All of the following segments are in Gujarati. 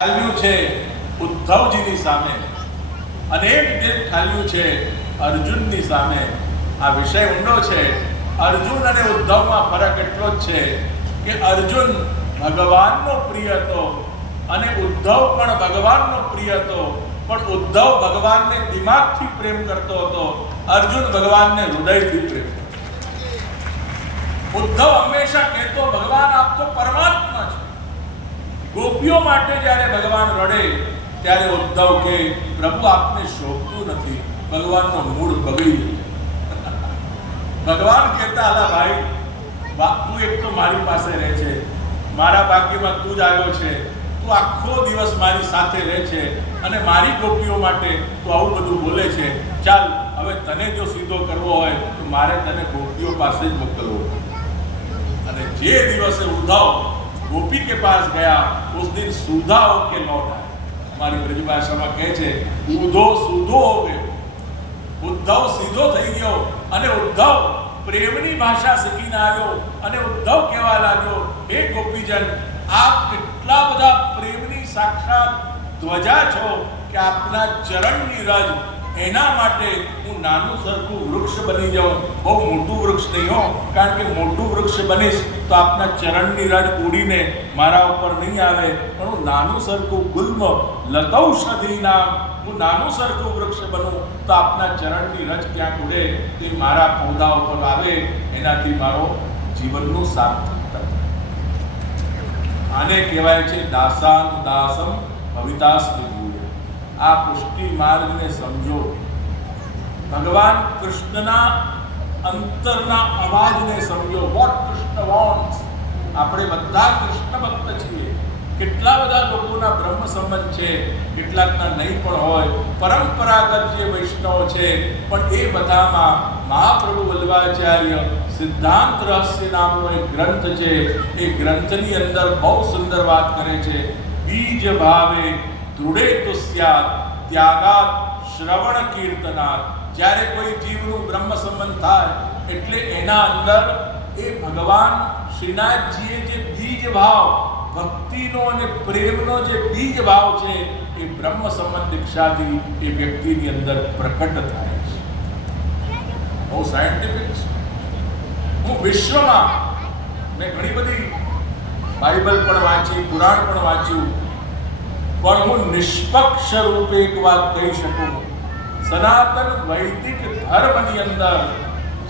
ઠાલ્યું છે ઉદ્ધવજીની સામે અને એક દિલ ઠાલ્યું છે અર્જુનની સામે. આ વિષય ઊંડો છે. અર્જુન અને ઉદ્ધવમાં ફરક એટલો જ છે કે અર્જુન ભગવાનનો પ્રિય હતો અને ઉદ્ધવ પણ ભગવાનનો પ્રિય હતો, પણ ઉદ્ધવ ભગવાનને દિમાગથી પ્રેમ કરતો હતો, અર્જુન ભગવાનને હૃદયથી પ્રેમ કરતો. ઉદ્ધવ હંમેશા કહેતો ભગવાન આપ તો પરમાત્મા છે. ગોપીઓ માટે જ્યારે ભગવાન રડે ત્યારે ઉદ્ધવ કે પ્રભુ આપને શોભતું નથી, ભગવાનનો મૂળ બગડી ગયો. ભગવાન કહેતા હતા ભાઈ તું એક તો મારી પાસે રહે છે, મારા ભાગ્યમાં તું જ આવ્યો છે, તું આખો દિવસ મારી સાથે રહે છે અને મારી ગોપીઓ માટે તું આવું બધું બોલે છે. ચાલ હવે તને જો સીધો કરવો હોય તો મારે તને ગોપીઓ પાસે જ મોકલવો. અને જે દિવસે ઉદ્ધવ गोपी के पास गया उस दिन सूधा होके लौट आया. हमारी ब्रजभाषा કહે છે ઉધો સૂધો હો ગયો. ઉદ્ધવ સીધો થઈ ગયો અને ઉદ્ધવ પ્રેમની ભાષા શીખીને આવ્યો અને ઉદ્ધવ કહેવા લાગ્યો, હે ગોપીજન આપ કેટલા બધા પ્રેમની સાક્ષાત ધ્વજા છો કે આપના ચરણની રજ, એના માટે હું નાનું સરખું વૃક્ષ બની જાઉં. બહુ મોટું વૃક્ષ નહીં હો, કારણ કે મોટું વૃક્ષ બનીશ તો આપના ચરણની રજ ઉડીને મારા ઉપર નહીં આવે, પણ હું નાનું સરખું ગુલ્મ લતૌષધી નામ, હું નાનું સરખું વૃક્ષ બનું તો આપના ચરણની રજ ક્યાંક ઉડે તે મારા પૌધા ઉપર આવે, એનાથી મારો જીવનનું સાર્થક. આને કહેવાય છે દાસાન દાસમ ભવિતાસ્મિ. આ પુષ્ટિ માર્ગને સમજો. ભગવાન કૃષ્ણના અંતરના અવાજને સમજો. What Krishna wants. આપણે બધા કૃષ્ણ ભક્ત છીએ. કેટલા બધા લોકોના બ્રહ્મ સંબંધ છે, કેટલાકના નહીં પણ હોય, પરંપરાગત જે વૈષ્ણવ છે, પણ એ બધામાં મહાપ્રભુ વલ્લભાચાર્ય સિદ્ધાંત રહસ્ય નામનો એક ગ્રંથ છે. એ ગ્રંથની અંદર બહુ સુંદર વાત કરે છે. બીજ ભાવે દૃઢે તુસ્યાત ત્યાગાત શ્રવણ કીર્તનાત. જ્યારે કોઈ જીવનું બ્રહ્મ સંબંધ થાય એટલે એના અંદર એ ભગવાન શ્રીનાથજીએ જે બીજ ભાવ, ભક્તિનો અને પ્રેમનો જે બીજ ભાવ છે એ બ્રહ્મ સંબંધ દીક્ષાથી એ વ્યક્તિની અંદર પ્રકટ થાય છે. બહુ સાયન્ટિફિક છે. હું વિશ્વમાં મેં ઘણી બધી બાઇબલ પણ વાંચી, પુરાણ પણ વાંચ્યું, પણ હું નિષ્પક્ષ રૂપે એક વાત કહી શકું, સનાતન વૈદિક ધર્મની અંદર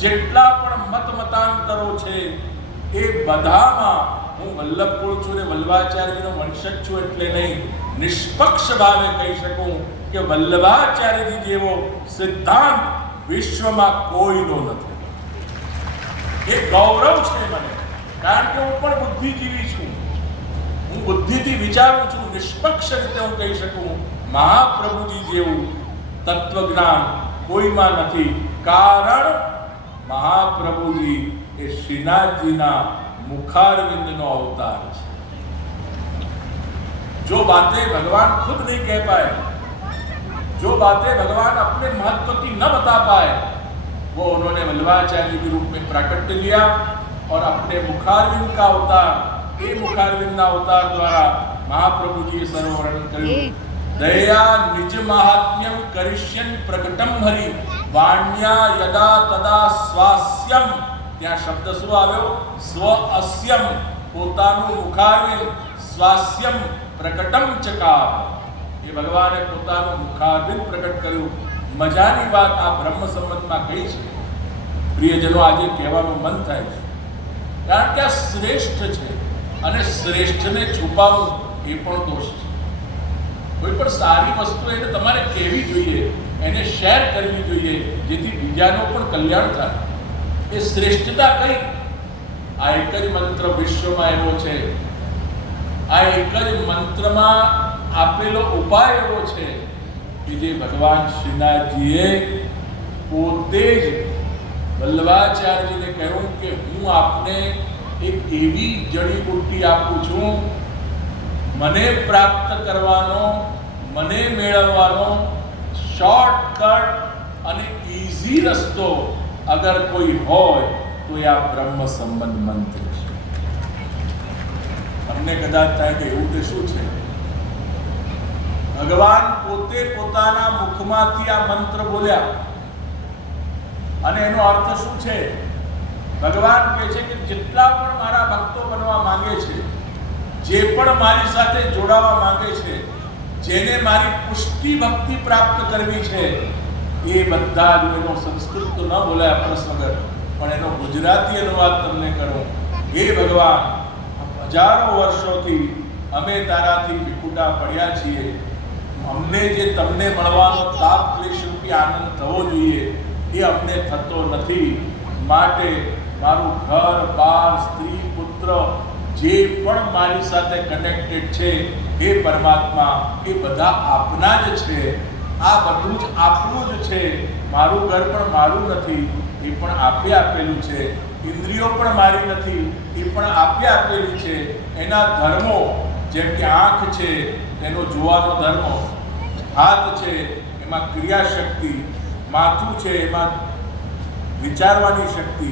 જેટલા પણ મત મતાંતરો છે એ બધામાં હું વલ્લભકુળ છું ને વલ્લભાચાર્યનો વંશજ છું એટલે નહીં, નિષ્પક્ષ ભાવે કહી શકું કે વલ્લભાચાર્યજી જેવો સિદ્ધાંત વિશ્વમાં કોઈનો નથી. એ ગૌરવ છે મને, કારણ કે હું પણ બુદ્ધિજીવી છું. હું બુદ્ધિથી વિચારું છું. નિષ્પક્ષ રીતે હું કહી શકું મહાપ્રભુજી જેવું તત્વજ્ઞાન કોઈમાં નથી. કારણ મહાપ્રભુજી એ શ્રીનાથજીના મુખારવિંદનો અવતાર છે. जो बातें भगवान खुद नहीं कह पाए, जो बातें भगवान अपने महत्व की न बता पाए, वो उन्होंने वल्लभाचार्य के रूप में प्राकट्य लिया और अपने मुखारविंद का अवतार, એ મુખારવિંદના અવતાર દ્વારા મહાપ્રભુજીએ સર્વવર્ણન કર્યું. દયા નિજ મહાત્મ્યમ કરિષ્યન પ્રકટમ હરિ વાણ્યા યદા તદા સ્વાસ્યમ. ત્યાં શબ્દ શું આવ્યો? સ્વ અસ્યમ, પોતાનું મુખારવિંદ, સ્વાસ્યમ પ્રકટમ ચકાર. એ ભગવાને પોતાનું મુખારવિંદ પ્રકટ કર્યું. મજાની વાત આ બ્રહ્મ સંબંધમાં કહી છે. પ્રિયજનો, આજે કહેવાનું મન થાય છે, કારણ કે આ શ્રેષ્ઠ છે અને શ્રેષ્ઠને છુપાવવું એ પણ દોષ છે. કોઈ પણ સારી વસ્તુ એને તમારે કહેવી જોઈએ, એને શેર કરવી જોઈએ, જેથી બીજાનો પણ કલ્યાણ થાય. એ શ્રેષ્ઠતા કઈ? આ એક જ મંત્ર વિશ્વમાં એવો છે, આ એક જ મંત્રમાં આપેલો ઉપાય એવો છે કે જે ભગવાન શ્રીનાથજીએ પોતે જ વલ્લભાચાર્યજીને કહ્યું કે હું આપને એક એવી જડીબુટ્ટી આપું છું, મને પ્રાપ્ત કરવાનો, મને મેળવવાનો શોર્ટકટ અને ઇઝી રસ્તો અગર કોઈ હોય તો એ આ બ્રહ્મ સંબંધ મંત્ર છે. તમને કદાચ થાય કે એવું તે શું છે, ભગવાન પોતે પોતાના મુખમાંથી આ મંત્ર બોલ્યા અને એનો અર્થ શું છે? ભગવાન કહે છે કે જેટલા પણ મારા ભક્તો બનવા માંગે છે, જે પણ મારી સાથે જોડાવા માંગે છે, જેને મારી પુષ્ટિ ભક્તિ પ્રાપ્ત કરવી છે, એ બધા જ એનો સંસ્કૃત તો ન બોલાય પ્રસંગ, પણ એનો ગુજરાતી અનુવાદ તમને કરું. હે ભગવાન, હજારો વર્ષોથી અમે તારાથી વિખૂટા પડ્યા છીએ. અમને જે તમને મળવાનો તાપ ક્લેશ રૂપી આનંદ થવો જોઈએ એ અમને થતો નથી. માટે મારું ઘર બાર સ્ત્રી પુત્ર જે પણ મારી સાથે કનેક્ટેડ છે, હે પરમાત્મા, એ બધા આપના જ છે. આ બધું જ આપનું જ છે. મારું ઘર પણ મારું નથી, એ પણ આપે આપેલું છે. ઇન્દ્રિયો પણ મારી નથી, એ પણ આપે આપેલી છે. એના ધર્મો જેમ કે આંખ છે એનો જોવાનો ધર્મ, હાથ છે એમાં ક્રિયા શક્તિ, માથું છે એમાં વિચારવાની શક્તિ,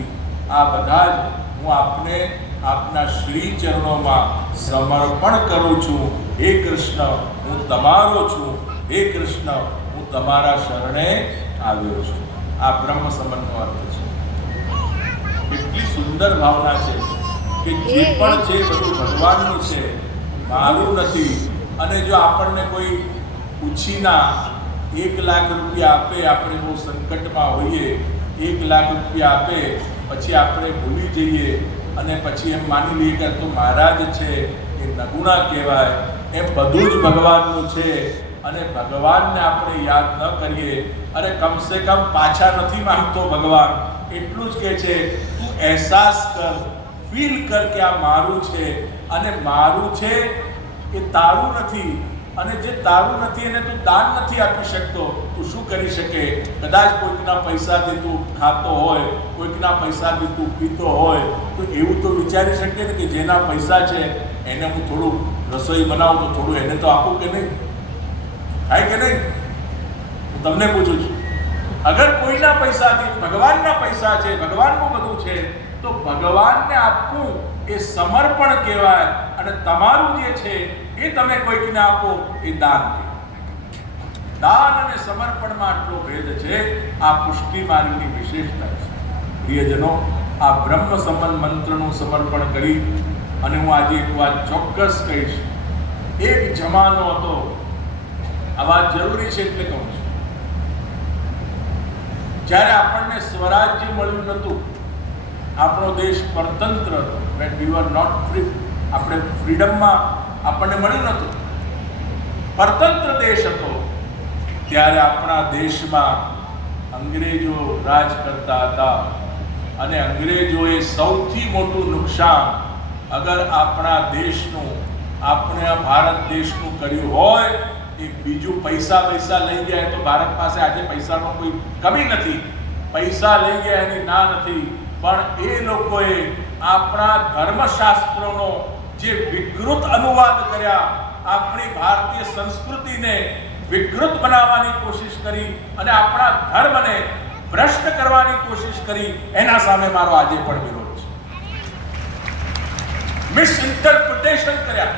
આ બધા જ હું આપને આપના શ્રી ચરણોમાં સમર્પણ કરું છું. હે કૃષ્ણ, હું તમારો છું. હે કૃષ્ણ, હું તમારા શરણે આવ્યો છું. આ બ્રહ્મ સંબંધનો અર્થ છે. એટલી સુંદર ભાવના છે કે જે પણ છે બધું ભગવાનનું છે, મારું નથી. અને જો આપણને કોઈ ઉછીના 1 લાખ રૂપિયા આપે, આપણે બહુ સંકટમાં હોઈએ, 1 લાખ રૂપિયા આપે, પછી આપણે ભૂલી જઈએ અને પછી એમ માની લઈએ કે તો મારા જ છે, એ નગુણા કહેવાય. એમ બધું જ ભગવાનનું છે અને ભગવાનને આપણે યાદ ન કરીએ. અરે કમસે કમ પાછા નથી માંગતો ભગવાન, એટલું જ કહે છે તું અહેસાસ કર, ફીલ કર કે આ મારું છે અને મારું છે એ તારું નથી. અને જે તારું નથી એને તું દાન નથી આપી શકતો, તું શું કરી શકે? કદાચ કોઈકના પૈસાથી તું ખાતો હોય, કોઈકના પૈસાથી તું પીતો હોય, તો એવું તો વિચારી શકે ને કે જેના પૈસા છે એને હું થોડું રસોઈ બનાવું તો થોડું એને તો આપું કે નહીં? થાય કે નહીં? હું તમને પૂછું છું, અગર કોઈના પૈસાથી, ભગવાનના પૈસા છે, ભગવાનનું બધું છે, તો ભગવાનને આપવું એ સમર્પણ કહેવાય. અને તમારું જે છે એ તમે કોઈકને આપો એ દાન. દાન અને સમર્પણમાં આટલો ભેદ છે. આ પુષ્ટિ માર્ગની વિશેષતા છે. પ્રિયજનો, આ બ્રહ્મ સંબંધ મંત્રનું સમર્પણ કરી અને હું આજે એક વાત ચોક્કસ કહીશ. એક જમાનો હતો, આ વાત જરૂરી છે એટલે કહું છું, જ્યારે આપણને સ્વરાજ્ય મળ્યું નહોતું, આપણો દેશ પરતંત્ર હતો, when we were not free, આપણે ફ્રીડમમાં આપણને મળ્યું નહોતું, પરતંત્ર દેશ હતો, ત્યારે આપણા દેશમાં અંગ્રેજો રાજ કરતા હતા. અને અંગ્રેજોએ સૌથી મોટું નુકસાન અગર આપણા દેશનું, આપણે ભારત દેશનું કર્યું હોય, એ બીજું પૈસા લઈ ગયા. તો ભારત પાસે આજે પૈસાનો કોઈ કમી નથી, પૈસા લઈ ગયા એની ના નથી, પણ એ લોકોએ આપણા ધર્મશાસ્ત્રોનો જે વિકૃત અનુવાદ કર્યા, આપણી ભારતીય સંસ્કૃતિને વિકૃત બનાવવાની કોશિશ કરી અને આપણા ધર્મને ભ્રષ્ટ કરવાની કોશિશ કરી. એના સામે મારો આજે પણ વિરોધ છે. મિસઇન્ટરપ્રિટેશન કર્યા.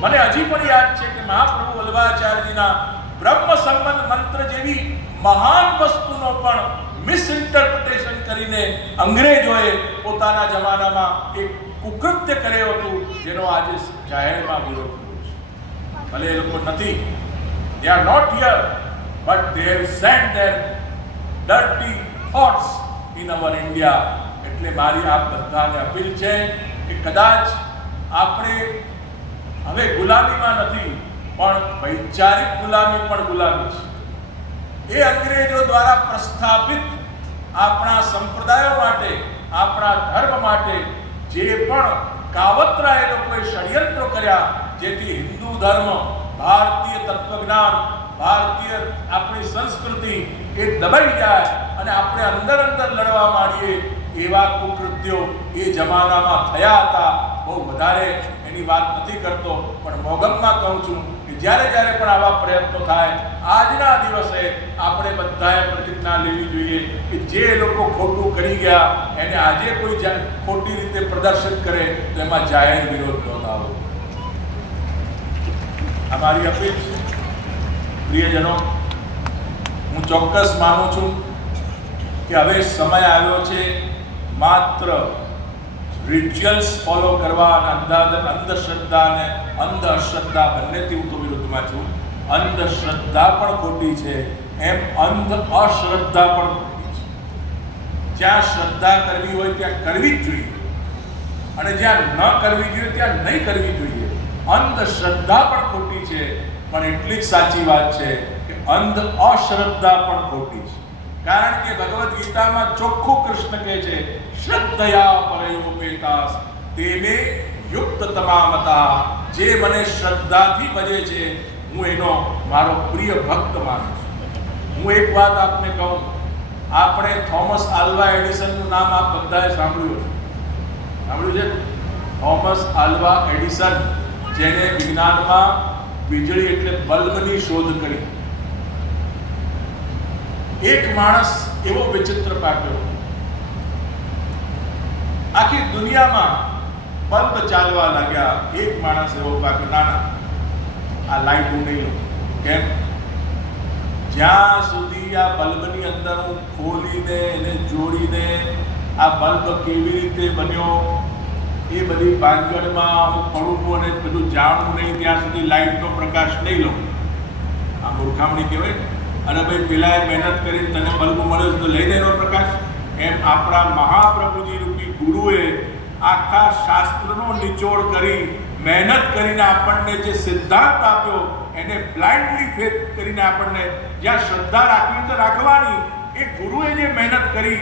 મને હજી પણ યાદ છે કે મહાપ્રભુ વલ્લભાચાર્યજીના બ્રહ્મ સંબંધ મંત્ર જેવી મહાન વસ્તુનો પણ મિસઇન્ટરપ્રિટેશન કરીને અંગ્રેજોએ પોતાના જમાનામાં એક કુકૃત્ય કર્યું હતું, જેનો આજે જાહેરમાં વિરોધ કર્યો છે. ભલે એ લોકો નથી, they are not here, but they have sent their dirty thoughts in our India. એટલે મારી આ બધાને અપીલ છે કે કદાચ આપણે હવે ગુલામીમાં નથી, પણ વૈચારિક ગુલામી પણ ગુલામી છે. એ અંગ્રેજો દ્વારા પ્રસ્થાપિત આપણા સંપ્રદાયો માટે, આપણા ધર્મ માટે જે પણ કાવતરા એ લોકોએ ષડયંત્રો કર્યા, જેથી હિન્દુ ધર્મ, ભારતીય તત્વજ્ઞાન, ભારતીય આપણી સંસ્કૃતિ એ દબાઈ જાય અને આપણે અંદર લડવા માંડીએ, એવા કુકૃત્યો એ જમાનામાં થયા હતા. બહુ વધારે એની વાત નથી કરતો, પણ મોગમમાં કહું છું કે જ્યારે પણ આવા પ્રયત્નો થાય, આજના દિવસે આપણે બધાએ પ્રતિજ્ઞા લેવી જોઈએ કે જે લોકો ખોટું કરી ગયા એને આજે કોઈ ખોટી રીતે પ્રદર્શિત કરે તો એમાં જાહેર વિરોધ નોંધાવો. અમારી અપીલ છે. પ્રિયજનો, હું ચોક્કસ માનું છું કે હવે સમય આવ્યો છે માત્ર રિચ્યુઅલ્સ ફોલો કરવા અને અંધશ્રદ્ધા અને અંધશ્રદ્ધા બંનેથી હું તો વિરુદ્ધમાં છું. અંધશ્રદ્ધા પણ ખોટી છે, એમ અંધ અશ્રદ્ધા પણ ખોટી છે. જ્યાં શ્રદ્ધા કરવી હોય ત્યાં કરવી જ જોઈએ, અને જ્યાં ન કરવી જોઈએ ત્યાં નહીં કરવી જોઈએ. અંધશ્રદ્ધા પણ ખોટી છે, પણ એટલી જ સાચી વાત છે કે અંધ અશ્રદ્ધા પણ ખોટી છે. કારણ કે ભગવદ્ ગીતામાં ચોખ્ખું કૃષ્ણ કહે છે, શ્રદ્ધયા પરયોપેતાસ તેમે યુક્ત તમામતા. જે મને શ્રદ્ધાથી ભજે છે હું એનો મારો પ્રિય ભક્ત માનું છું. હું એક વાત આપને કહું, આપણે થોમસ આલ્વા એડિસનનું નામ આપ બધાએ સાંભળ્યું છે. થોમસ આલ્વા એડિસન, જેને વિજ્ઞાનમાં વીજળી એટલે બલ્બની શોધ કરી. એક માણસ એવો વિચિત્ર પાક્યો, આખી દુનિયામાં બલ્બ ચાલવા લાગ્યા. એક માણસ એવો પાક્યો, ના આ લાઈટ હું નહીં લઉં. કેમ? જ્યાં સુધી આ બલ્બની અંદર હું ખોલીને એને જોડીને આ બલ્બ કેવી રીતે બન્યો એ બધી ભાંગણમાં હું પડું અને બધું જાણવું નહીં, ત્યાં સુધી લાઈટનો પ્રકાશ નહીં લઉં. આ મૂર્ખામણી કહેવાય. અને ભાઈ પેલાએ મહેનત કરીને તને બલ્બ મળ્યો તો લઈ લે એનો પ્રકાશ. એમ આપણા મહાપ્રભુજી રૂપી ગુરુએ આખા શાસ્ત્રનો નિચોડ કરી મહેનત કરીને આપણને જે સિદ્ધાંત આપ્યો એને બ્લાઇન્ડલી ફેથ કરીને આપણને જ્યાં શ્રદ્ધા રાખવી તો રાખવાની, એ ગુરુએ જે મહેનત કરી